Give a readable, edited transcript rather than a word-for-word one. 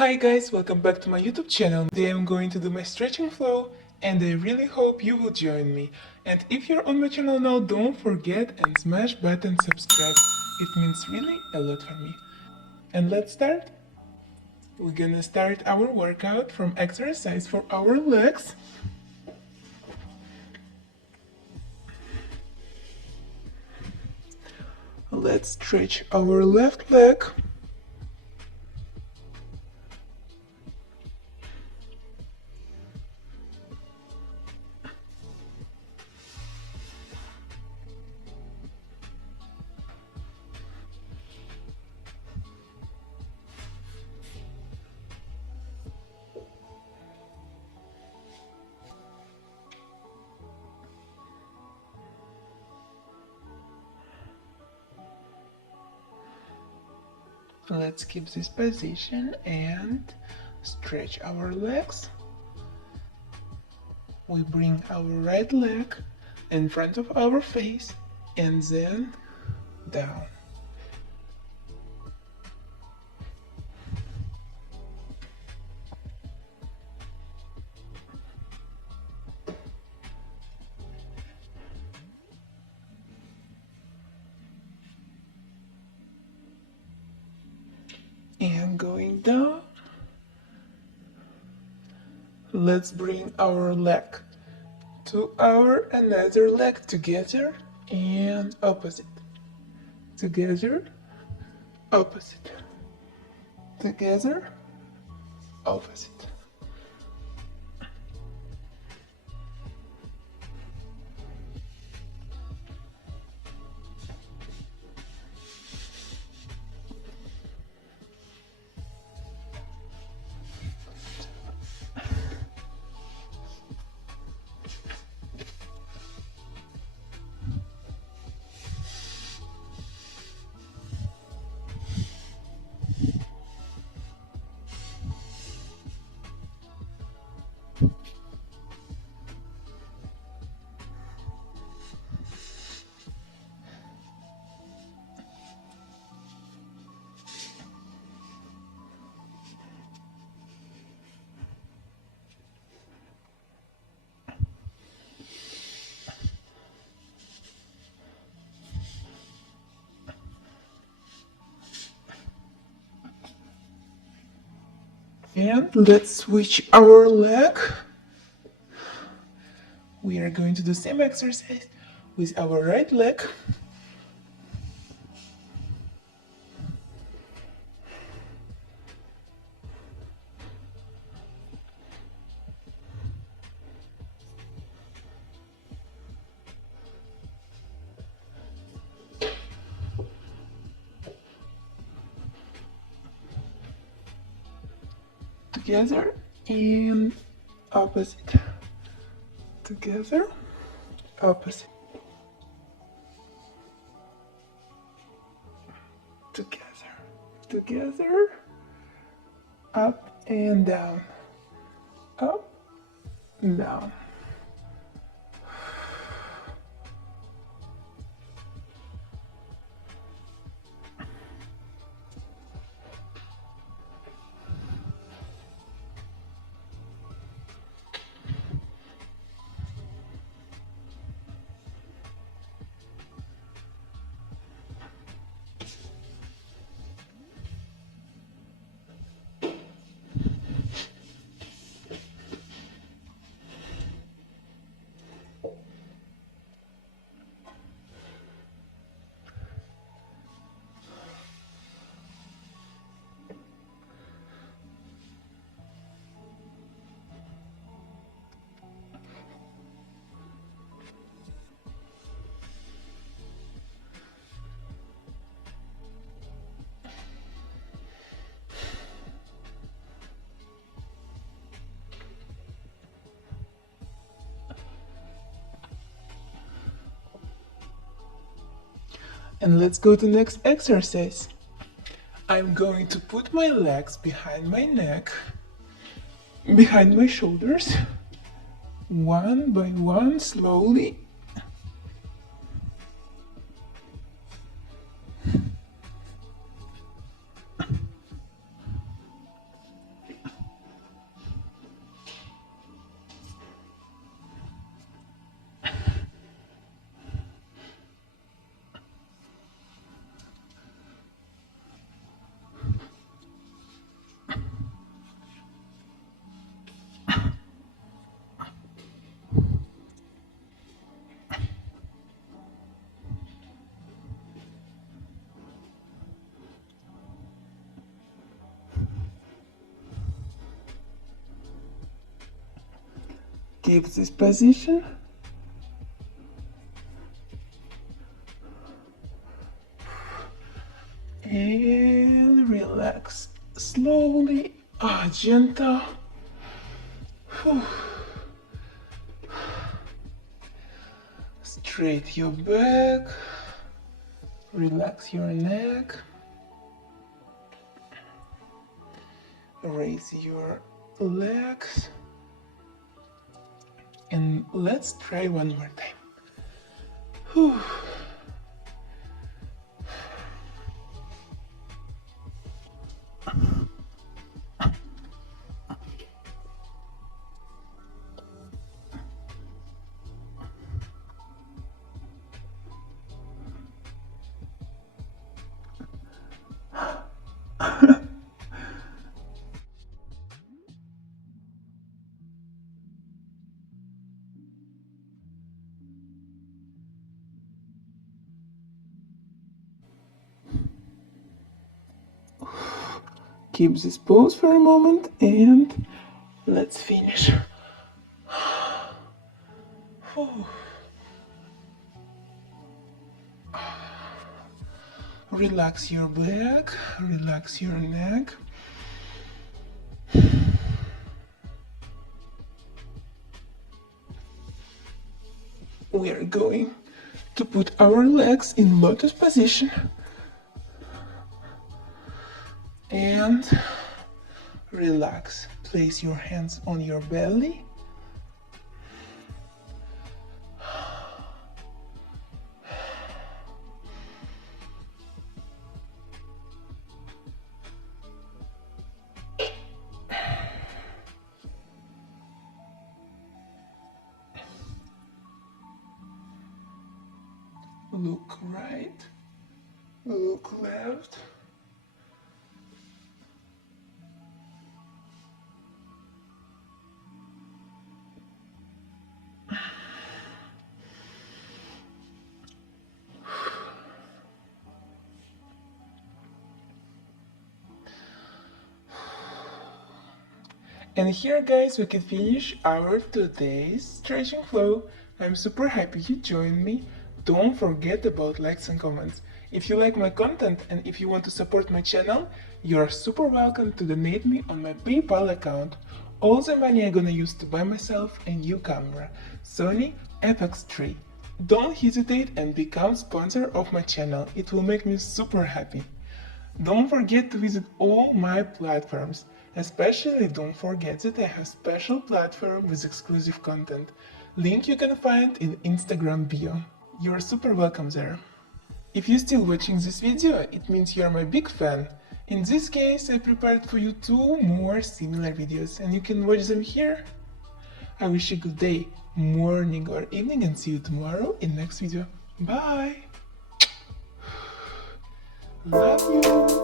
Hi guys, welcome back to my YouTube channel. Today I'm going to do my stretching flow and I really hope you will join me. And if you're on my channel now, don't forget and smash button subscribe. It means really a lot for me. And let's start. We're gonna start our workout from exercise for our legs. Let's stretch our left leg. Let's keep this position and stretch our legs. We bring our right leg in front of our face and then down. And going down. Let's bring our leg to our another leg together and opposite. Together, opposite. Together, opposite. And let's switch our leg. We are going to do the same exercise with our right leg. Together and opposite. Together, opposite. Together, together, up and down, up, down. And let's go to next exercise. I'm going to put my legs behind my neck, behind my shoulders, one by one, slowly. Keep this position. And relax slowly, gentle. Whew. Straight your back, relax your neck, raise your legs, and let's try one more time. Whew. Keep this pose for a moment and let's finish. Relax your back, relax your neck. We are going to put our legs in lotus position and relax. Place your hands on your belly. Look right, look left. And here guys, we can finish our today's stretching flow. I'm super happy you joined me. Don't forget about likes and comments. If you like my content and if you want to support my channel, you are super welcome to donate me on my PayPal account. All the money I'm gonna use to buy myself a new camera, Sony FX3. Don't hesitate and become sponsor of my channel. It will make me super happy. Don't forget to visit all my platforms. Especially don't forget that I have special platform with exclusive content. Link you can find in Instagram bio. You're super welcome there. If you're still watching this video, it means you're my big fan. In this case, I prepared for you 2 more similar videos and you can watch them here. I wish you a good day, morning or evening and see you tomorrow in next video. Bye! Love you!